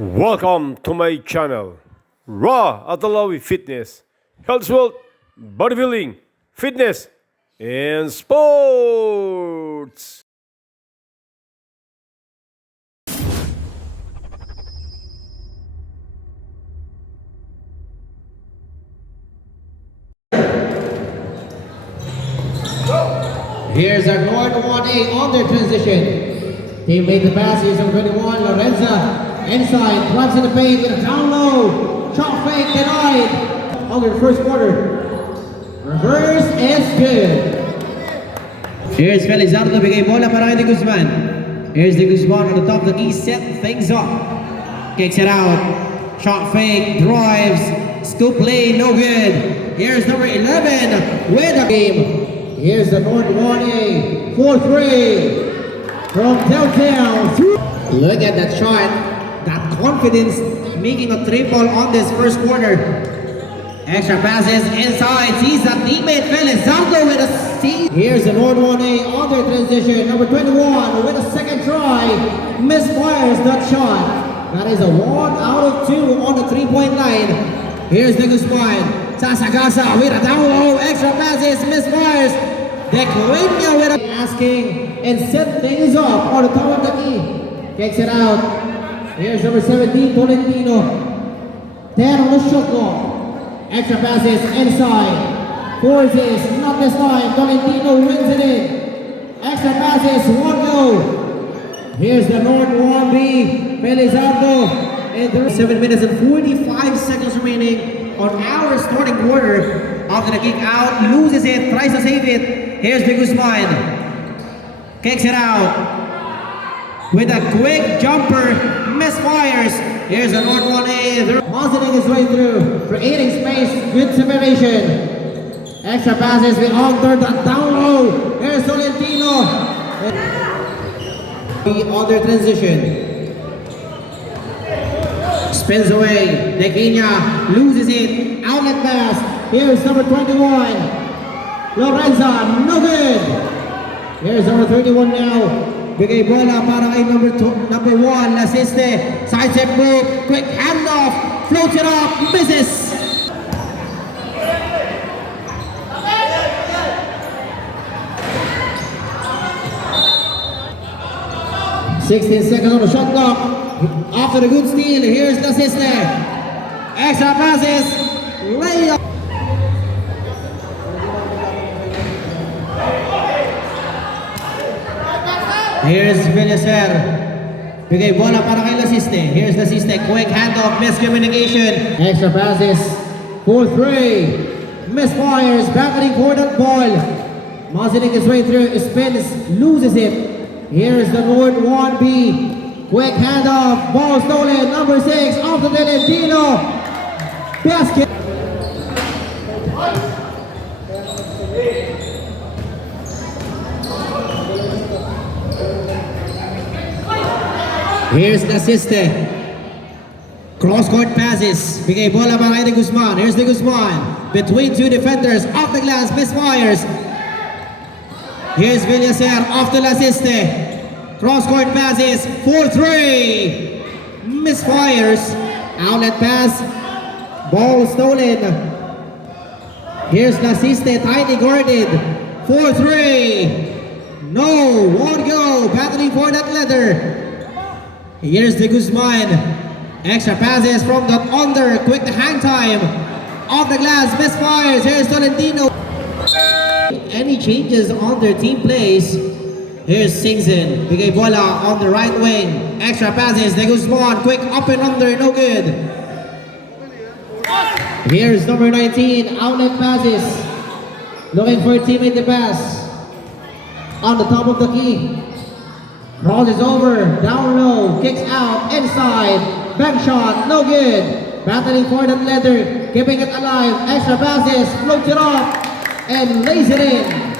Welcome to my channel, Raw Atalawi Fitness, Health World, Bodybuilding, Fitness, and Sports. Here's our North 1A on their transition. Team made the pass. Here's number 21, Lorenza. Inside, drops in the paint with a down low. Shot fake denied. Under the first quarter. Reverse is good. Here's Felizardo, bigay bola para kay Guzman. Here's the Guzman on the top of the key, set things up. Kicks it out. Shot fake, drives. Scoop play, no good. Here's number 11 with the game. Here's the North 1A, 4-3 from downtown. Look at that shot, that confidence, making a triple on this first quarter. Extra passes inside, sees a teammate, Felizardo with a steal. Here's the North 1A on their transition, number 21 with a second try, misfires that shot. That is a 1 out of 2 on the 3-point line. Here's the Guzman. Sasagasa with a down low, extra passes, misfires. Decuenya with a asking and set things up on the top of the key. Kicks it out. Here's number 17, Tolentino. 10 on the shot clock. Extra passes inside. Forces, not this time. Tolentino wins it in. Extra passes, 1 go. Here's the North 1B, Felizardo. And there are 7 minutes and 45 seconds remaining on our starting quarter. After the kick out, loses it, tries to save it. Here's the Guzman. Kicks it out. With a quick jumper, misfires. Here's the North 1A. Positing his way through, creating space, good separation. Extra passes with Ogder, that down low. Here's Tolentino. On their transition. Spins away, Dequina loses it, outlet pass. Here's number 21, Lorenza, no good. Here's number 31 now, bigay bola para kay number 1, Lasiste, side step move, quick handoff, floats it up, misses. "16 seconds on the shot clock. After the good steal, here's the sister. Extra passes, layup. Here's Villacer. Bigay bola para kay Lasiste. Here's Lasiste, quick handoff, miscommunication. Extra passes, 4-3. Misfires, battling for that ball. Mazining his way through, spins, loses it. Here's the North 1B. Quick handoff, ball stolen, number 6, off the Tolentino. Basket. Here's the assist. Cross-court passes. Bigay bola para kay Guzman. Here's the Guzman. Between two defenders, off the glass, misfires. Here's Villacer, off the assist. Cross-court passes, 4-3. Misfires. Outlet pass. Ball stolen. Here's Lasiste, tightly guarded. 4-3. No, won't go. Battling for that leather. Here's the Guzman. Extra passes from the under. Quick hang time. Off the glass, misfires. Here's Tolentino. Any changes on their team plays? Here's Singson, bigay bola on the right wing. Extra passes, the Guzman, quick up and under, no good. Here's number 19, outlet passes. Looking for a teammate to pass. On the top of the key. Crosses over, down low, kicks out, inside. Back shot, no good. Battling for that leather, keeping it alive. Extra passes, floats it off, and lays it in.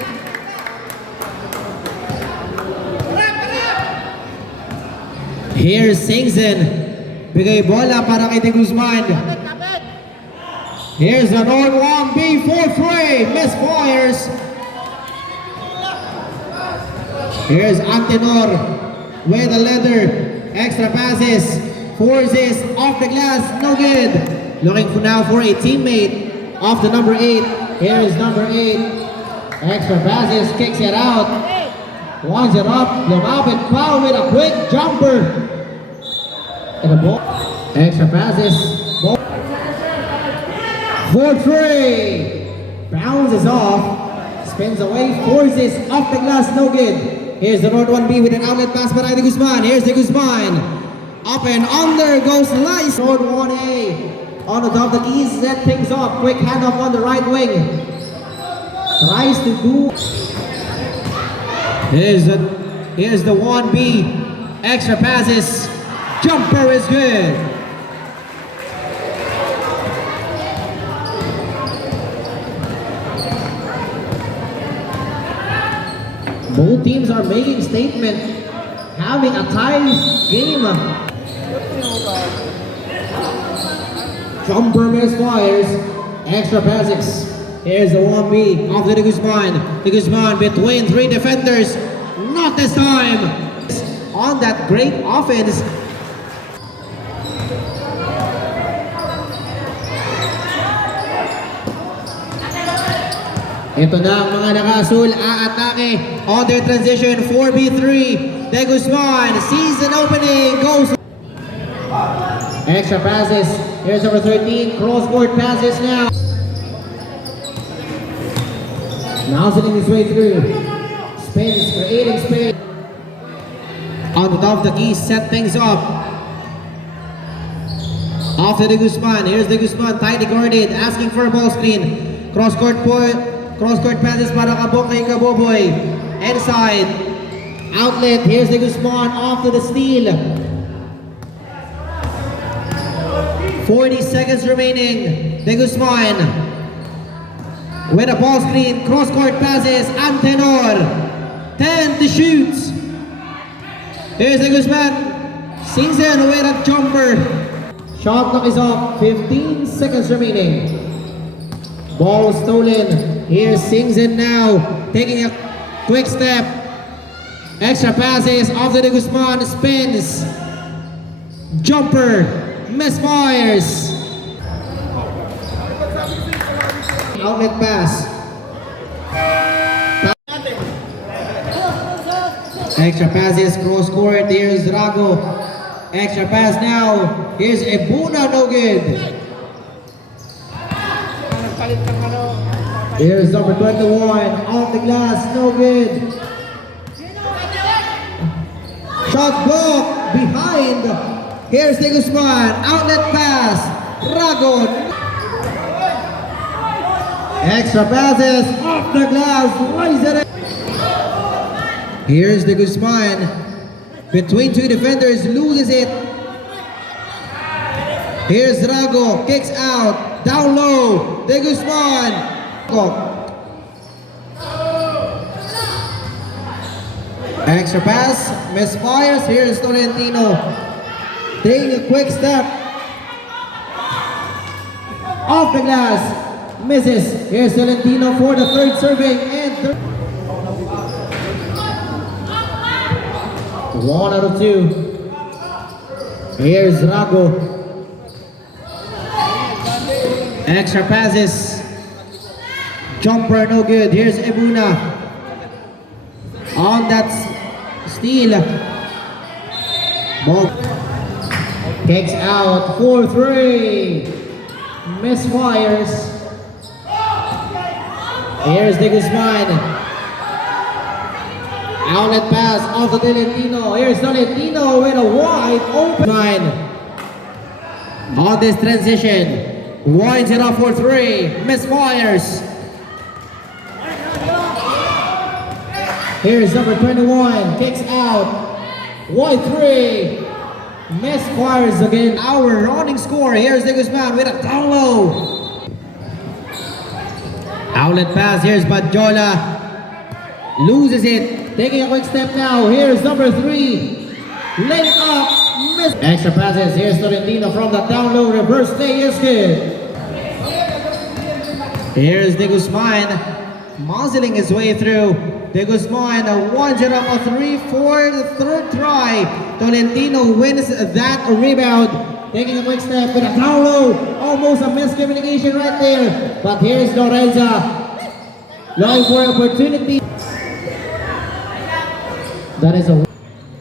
Here's Singson. Bigay bola para kay De Guzman. Here's the North 1B, 4-3. Misfires. Here's Antenor with the leather. Extra passes. Forces off the glass, no good. Looking for now for a teammate off the number 8. Here's number 8. Extra passes, kicks it out. Winds it up, lumapit pa with a quick jumper. And the ball. Extra passes. Ball. 4-3. Bounces off. Spins away, forces off the glass, no good. Here's the North 1B with an outlet pass by De Guzman. Here's De Guzman. Up and under goes Lice. North 1A. On the top of the keys, set things up. Quick hand up on the right wing. Tries to do. Here's the 1B. Extra passes. Jumper is good. Both teams are making statement, having a tie game. Jumper misfires. Extra passes. Here's the 1B off to De Guzman. De Guzman between 3 defenders. Not this time. On that great offense. Ito na ang mga nakasul, aatake on their transition, 4v3. De Guzman sees an opening, goes. Extra passes. Here's number 13, cross-court passes now. Nozzling his way through. Spins, creating space. On the top of the key, set things up. Off to De Guzman. Here's De Guzman, tightly guarded, asking for a ball screen. Cross-court passes para kay Kaboboy. Inside. Outlet. Here's De Guzman off to the steal. 40 seconds remaining. De Guzman with a ball screen. Cross-court passes. Antenor. 10 to shoot. Here's De Guzman. Singson with a jumper. Shot clock is off. 15 seconds remaining. Ball stolen. Here's Singson now, taking a quick step. Extra passes off to De Guzman, spins. Jumper, misfires. Outlet pass. Extra passes, cross court. Here's Rago. Extra pass now. Here's Ebuna, no good. Here's number 21, off the glass, no good. Shot block, behind. Here's De Guzman, outlet pass, Ragon. Extra passes, off the glass, rise it. Here's De Guzman, between 2 defenders, loses it. Here's Rago, kicks out, down low, De Guzman. Extra pass, misfires. Here's Tolentino taking a quick step off the glass, misses. Here's Tolentino for the 3rd serving and 1 out of 2. Here's Rago. Extra passes. Jumper no good. Here's Ebuna. On that steal. Ball kicks out. 4-3. Misfires. Here's De Guzman. Outlet pass off to Tolentino. Here's Tolentino with a wide open line. On this transition. Winds it up for 3. Misfires. Here's number 21, kicks out, wide 3, misfires again. Our running score, here's De Guzman with a down low. Outlet pass, here's Badjola, loses it, taking a quick step now. Here's number 3, laying up, miss. Extra passes, here's Tolentino from the down low, reverse play is good. Here's De Guzman, muzzling his way through. De Guzman, 1-0 up, a 3-4, the third try. Tolentino wins that rebound. Taking a quick step with a down low. Almost a miscommunication right there. But here's Lorenza. Looking for opportunity. That is a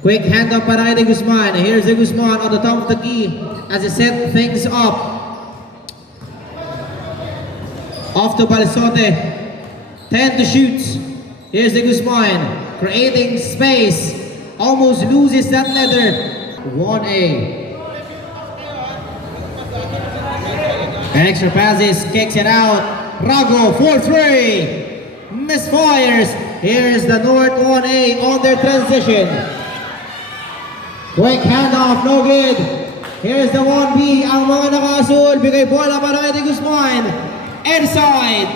quick handoff para kay De Guzman. Here's De Guzman on the top of the key as he set things up. Off to Balsote. 10 to shoot. Here's De Guzman creating space. Almost loses that leather. 1A. Extra passes, kicks it out. Rago 4-3. Misfires. Here's the North 1A on their transition. Quick handoff, no good. Here's the 1B. Ang mga naka-asul, bigay bola para kay De Guzman. Inside.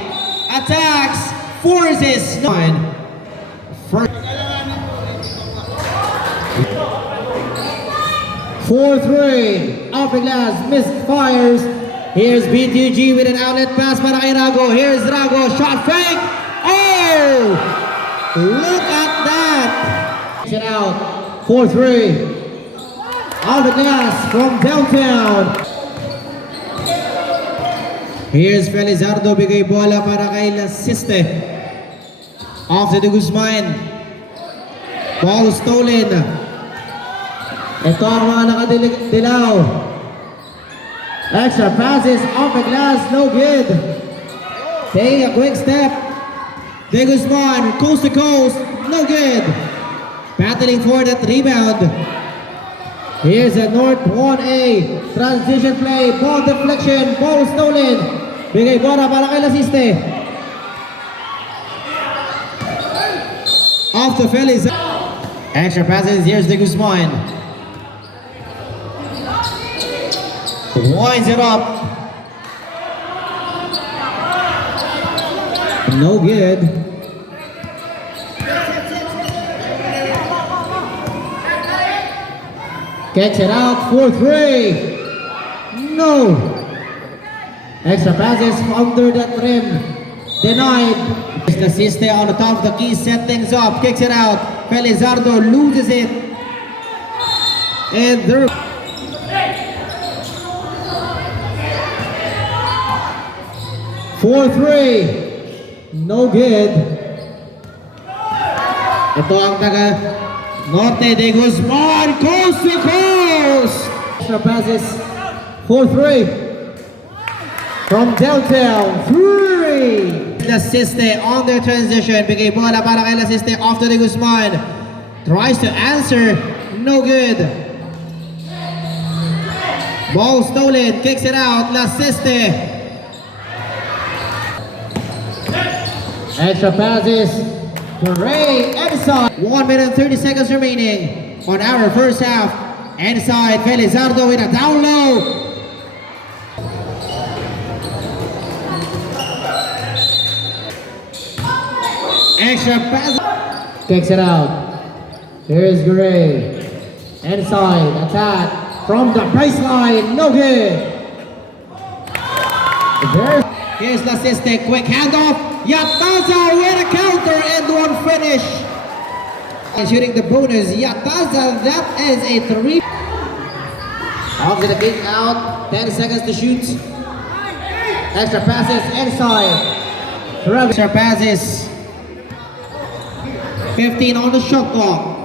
Attacks. Forces. 4-3. Off the glass. Misfires. Here's BTG with an outlet pass para kay Rago. Here's Rago. Shot fake. Oh! Look at that. It out. 4-3. Off the glass from downtown. Here's Felizardo. Bigay bola para kay Lasiste. Off to De Guzman. Ball stolen. Ito ang mga nakadilaw. Extra passes off the glass, no good. Taking a quick step. De Guzman, coast to coast, no good. Battling for that rebound. Here's a North 1A transition play, ball deflection, ball stolen. Bigay bola para kay Lasiste. Off to Felix. Extra passes, here's De Guzman. Winds it up. No good. Gets it out, 4-3. No. Extra passes under that rim. Denied. Lasiste on the top of the key, set things up, kicks it out. Felizardo loses it. And there. 4-3. No good. Ito ang taga Norte. De Guzman, coast to coast. Extra passes. 4-3. From downtown. 3. Lasiste on their transition. Bigay bola para kay Lasiste. Off to De Guzman. Tries to answer. No good. Ball stolen. Kicks it out. Lasiste. Extra passes. Ray inside. 1 minute and 30 seconds remaining on our first half. Inside, Felizardo with a down low. Extra pass. Kicks it out. Here's Gray. Inside, attack from the baseline. No good. Here's Lasiste. Quick handoff. Yataza with a counter and one finish. And shooting the bonus, Yataza, that is a 3. Off to the kick out, 10 seconds to shoot. Extra passes inside. Extra passes. 15 on the shot clock.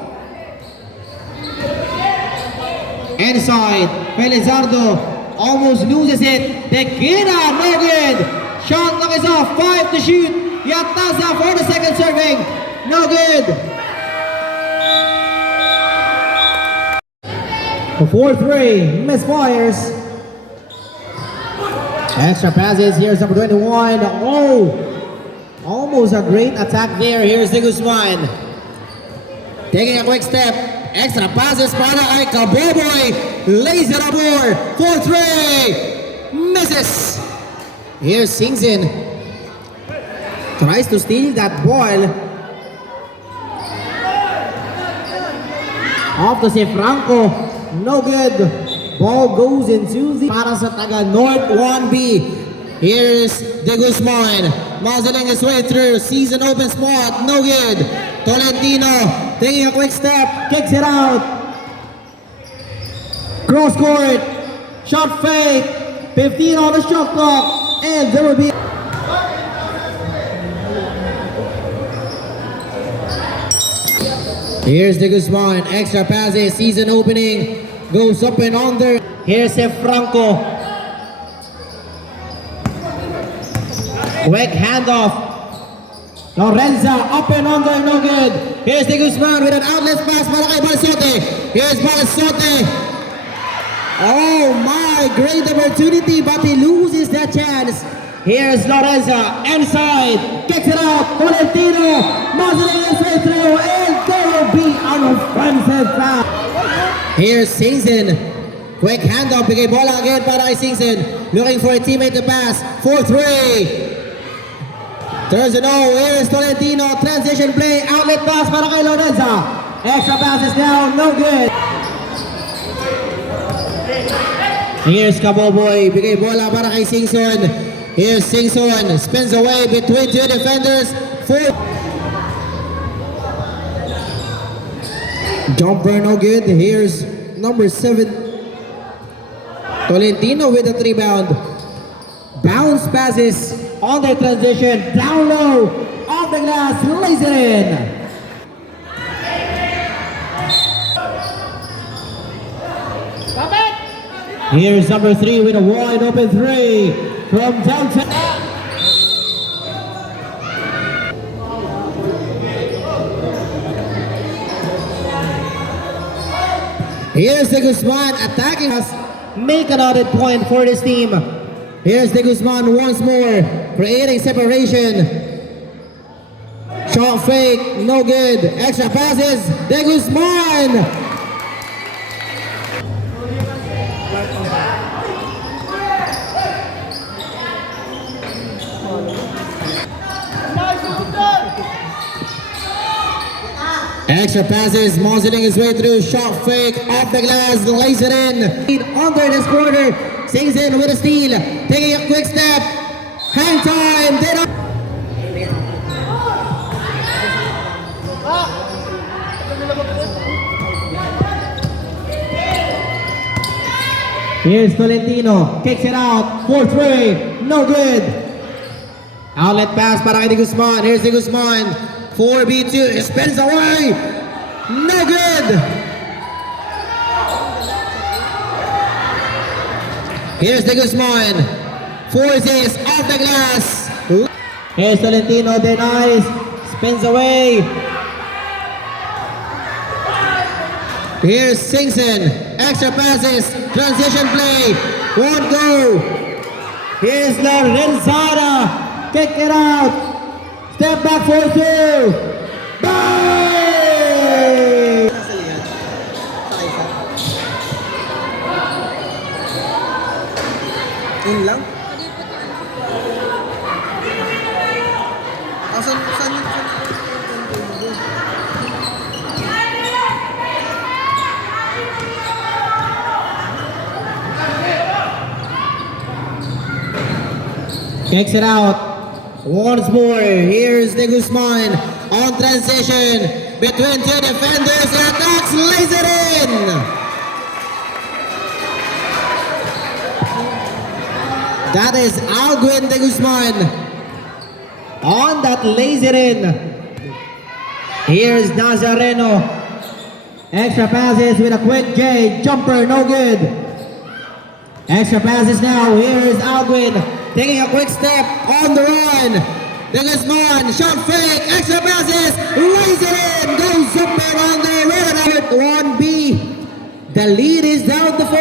Inside, Felizardo almost loses it. Tequila, no good. Shot knock is off, 5 to shoot. Yataza for the second serving. No good. 4-3, misfires. Extra passes, here's number 21. Oh, almost a great attack there. Here's De Guzman. Taking a quick step. Extra passes para kay Kaboboy. Lays it aboard. 4-3. Misses. Here's Singzin. Tries to steal that ball. Off to si Franco. No good. Ball goes into the para sa taga North 1B. Here's De Guzman. muzzling his way through. Sees an open spot, no good. Tolentino taking a quick step, kicks it out. Cross court, shot fake, 15 on the shot clock, and there will be. Here's De Guzman, extra passes, sees an opening, goes up and under. Here's Franco. Quick handoff. Lorenza up and under, no good. Here's De Guzman with an outlet pass para kay Balsote. Here's Balsote. Oh my, great opportunity, but he loses that chance. Here's Lorenza, inside, kicks it out, Tolentino, muzzling his way through, and there will be an offensive foul. Here's Singson, quick handoff, bigay bola again para kay Singson, looking for a teammate to pass, 4-3. Turns it over, here's Tolentino, transition play, outlet pass para kay Lorenza. Extra passes down, no good. Here's Kaboboy, bigay bola para kay Singson. Here's Singson, spins away between two defenders. Jumper no good. Here's number 7. Tolentino with the rebound. Bounce passes on the transition. Down low, off the glass, lays it in. Here's number 3 with a wide open 3 from downtown. Here's De Guzman attacking us. Make another point for this team. Here's De Guzman once more, creating separation. Shot fake, no good. Extra passes, De Guzman. Extra passes, muzzling his way through, shot fake, off the glass, lays it in. Under this quarter, Singson with a steal, taking a quick step, hang time, then up. Here's Tolentino, kicks it out, 4-3, no good. Outlet pass para kay De Guzman, here's De Guzman. 4v2, spins away, no good. Here's De Guzman, forces off the glass. Here's Tolentino, denies, spins away. Here's Singson, extra passes, transition play, won't go. Here's Lorenzana, kick it out. Step back for 2. Bang! Yun lang? Saan yung... Kicks it out. Once more, here's De Guzman on transition between two defenders. He attacks, lays it in. That is Alguin De Guzman on that lays it in. Here's Nazareno. Extra passes with a quick J. Jumper, no good. Extra passes now. Here's Alguin. Taking a quick step on the run. De Guzman, shot fake, extra passes, lays it in, goes up and on the red. 1B. The lead is down to 4.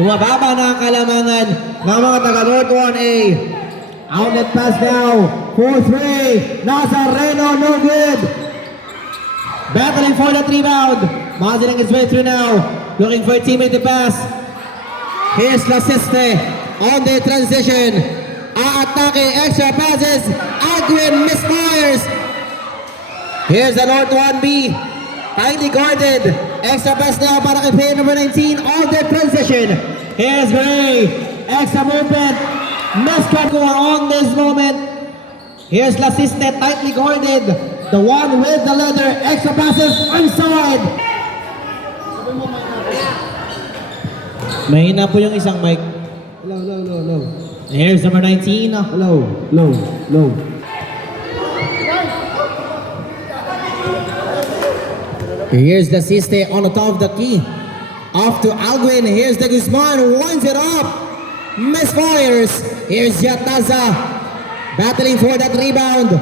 Umababa na ang kalamangan ng mga taga North 1A. Outlet pass now, 4-3. Nazareno, no good. Battling for that rebound. Muzzling his way through now. Looking for a teammate to pass. Here's Lasiste on the transition. Aatake, extra passes. Alguin misfires. Here's the North 1B. Tightly guarded. Extra pass now para kay player number 19 on the transition. Here's Gray. Extra movement. Mascot score on this moment. Here's Lasiste tightly guarded. The one with the leather. Extra passes inside. Mahina po yung isang mic. Low. Here's number 19. Low. Here's the Siste on the top of the key. Off to Alguin. Here's the Guzman. Winds it up. Misfires. Here's Yataza. Battling for that rebound.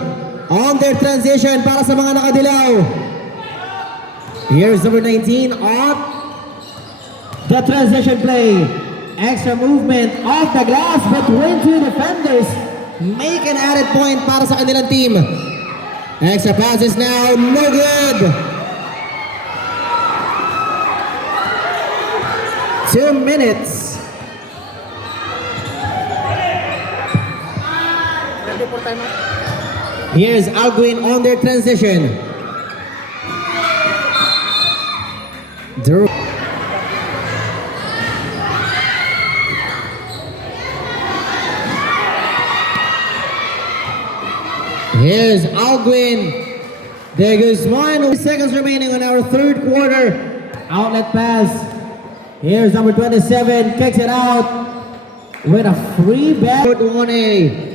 On their transition para sa mga nakadilaw. Here's number 19 off the transition play. Extra movement off the glass between two defenders. Make an added point para sa kanilang team. Extra passes now. No good. 2 minutes. Here's Alguin on their transition. Drew. Here's Alguin. There goes Guzman. Seconds remaining on our third quarter. Outlet pass. Here's number 27. Kicks it out with a free back. 1A.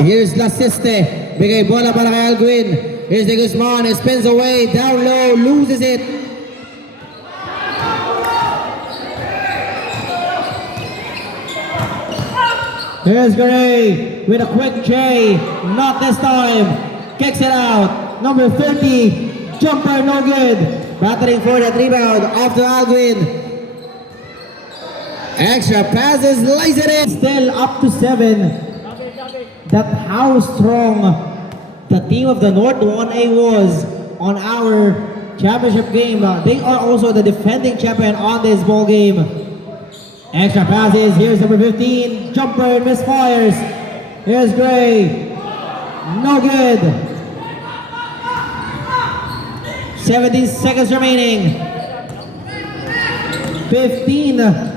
Here's Lasiste. Bigay bola para kay Alguin. Here's the Guzman. He spins away. Down low. Loses it. Here's Gray with a quick J. Not this time. Kicks it out. Number 30. Jumper no good. Battling for that rebound. Off to Alguin. Extra passes. Lays it in. Still up to 7. That's how strong the team of the North 1A was on our championship game. They are also the defending champion on this ball game. Extra passes. Here's number 15. Jumper misfires. Here's Gray. No good. 17 seconds remaining. 15.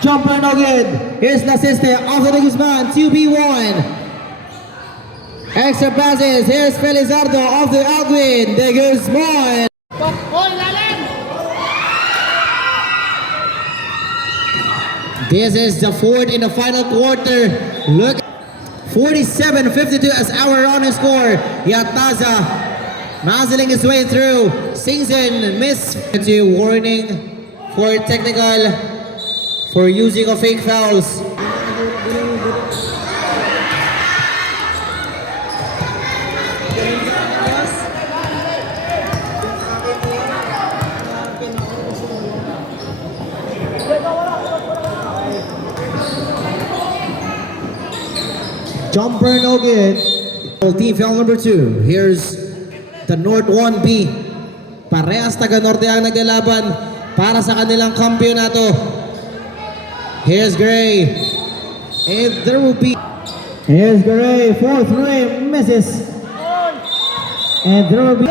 Jumper no good. Here's Lasiste off to the Guzman. 2B1. Extra passes. Here's Felizardo off the Alguin. The Guzman. This is the fourth in the final quarter. Look, 47-52 as our running score. Yataza muzzling his way through. Singson miss. Warning for technical for using of fake fouls. Jumper no good. Team foul number 2. Here's the North 1B. Parehas taga Norte ang naglalaban para sa kanilang kampyonato. Here's Gray. And there will be. Here's Gray. 4-3 misses. And there will be.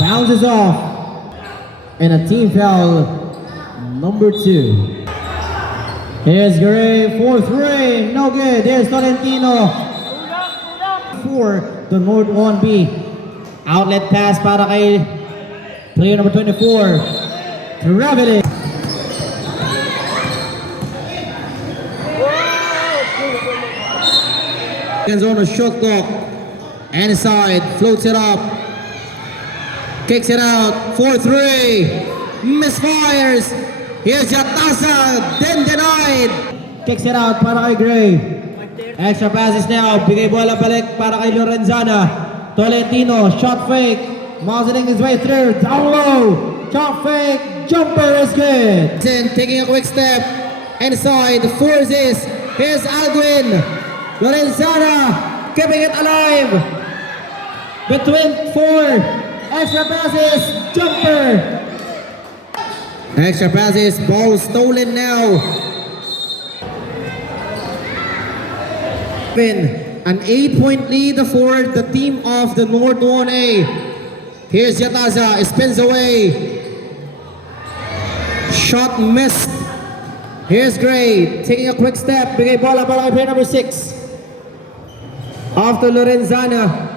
Bounces off. And a team foul. Number 2. Here's Gray, 4-3, no good. Here's Tolentino. For the North 1B. Outlet pass para kay player number 24. Travis. On a shot clock. Inside, floats it up. Kicks it out, 4-3. Misfires. Here's Yataza, then denied. Kicks it out para kay Gray. Extra passes now. Bigay bola balik para kay Lorenzana. Tolentino, shot fake. Muzzling his way through. Down low. Shot fake. Jumper is good. Taking a quick step. Inside. Forces. Here's Alguin. Lorenzana keeping it alive. Between 4. Extra passes. Jumper. Extra passes, ball stolen now. An 8-point lead for the team of the North 1A. Here's Yataza, spins away. Shot missed. Here's Gray, taking a quick step. Bigay bola para kay player number 6. After Lorenzana.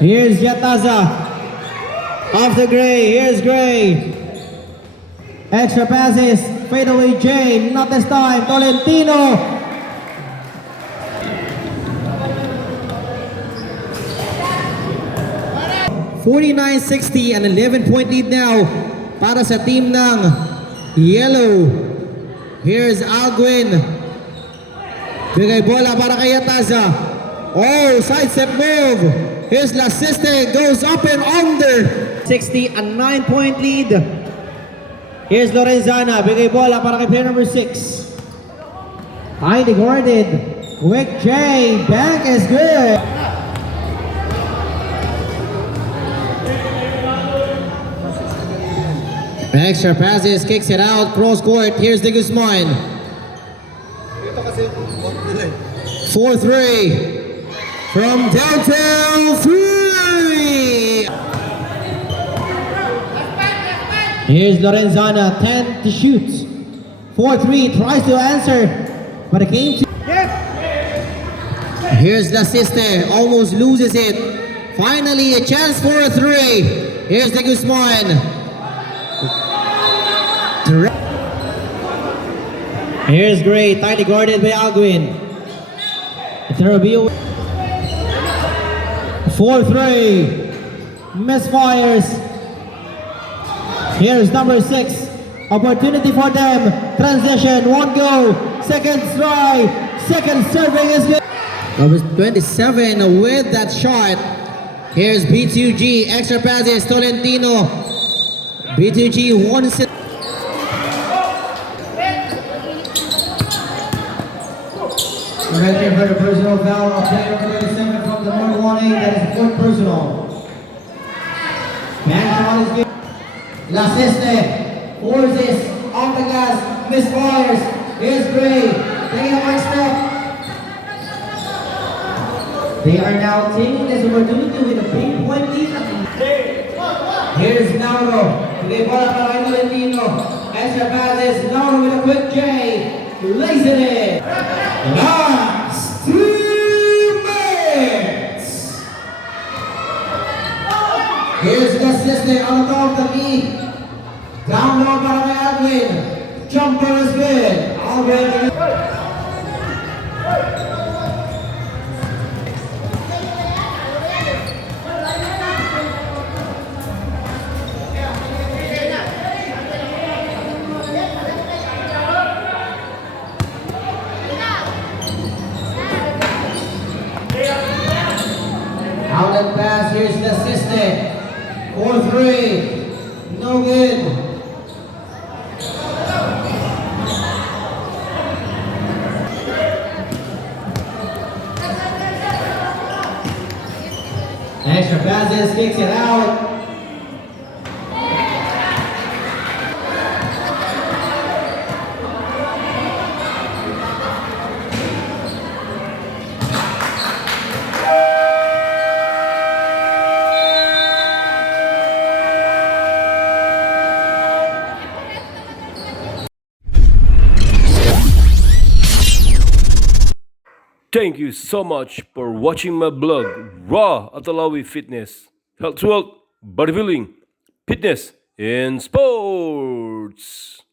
Here's Yataza. Off the Gray, here's Gray. Extra passes, fade away Jay, not this time, Tolentino. $49-60, an 11-point lead now para sa team ng Yellow. Here's Alguin. Bigay bola para kay Yataza. Oh, side step move. Here's Lasiste, goes up and under. 60, a 9-point lead. Here's Lorenzana, bigay bola para kay player number 6. Highly guarded. Quick J, bank is good. Extra passes, kicks it out, cross court. Here's De Guzman. 4-3 from downtown 3. Here's Lorenzana, 10 to shoot. 4-3, tries to answer, but it came to... Here's Lasiste, almost loses it. Finally, a chance for a 3. Here's De Guzman. Here's Gray, tightly guarded by Alguin. It's a review. 4-3. Misfires. Here's number 6. Opportunity for them. Transition, one go. Second try. Second serving is good. Number 27 with that shot. Here's B2G. Extra passes, Tolentino. B2G wants it. Right there for the personal foul of player 37 from the North 1A. That is the fourth personal. Man shot is good. Lasiste forces off the glass, misfires. Here's Gray, taking a one step. They are now taking this opportunity with a big point lead. Here's Nauro. They bola para kay Tolentino. Extra passes. Nauro with a quick J. Lays it in. Last 2 minutes. Here's Lasiste on the top of the lead. Down low para kay Alvin. Jumper is good. Alvin. Outlet pass, here's the assistant. 4-3. No good. Extra passes, kicks it out. Thank you so much for watching my blog, Raw Atalawi Fitness, Health, Wealth, Bodybuilding, Fitness, and Sports.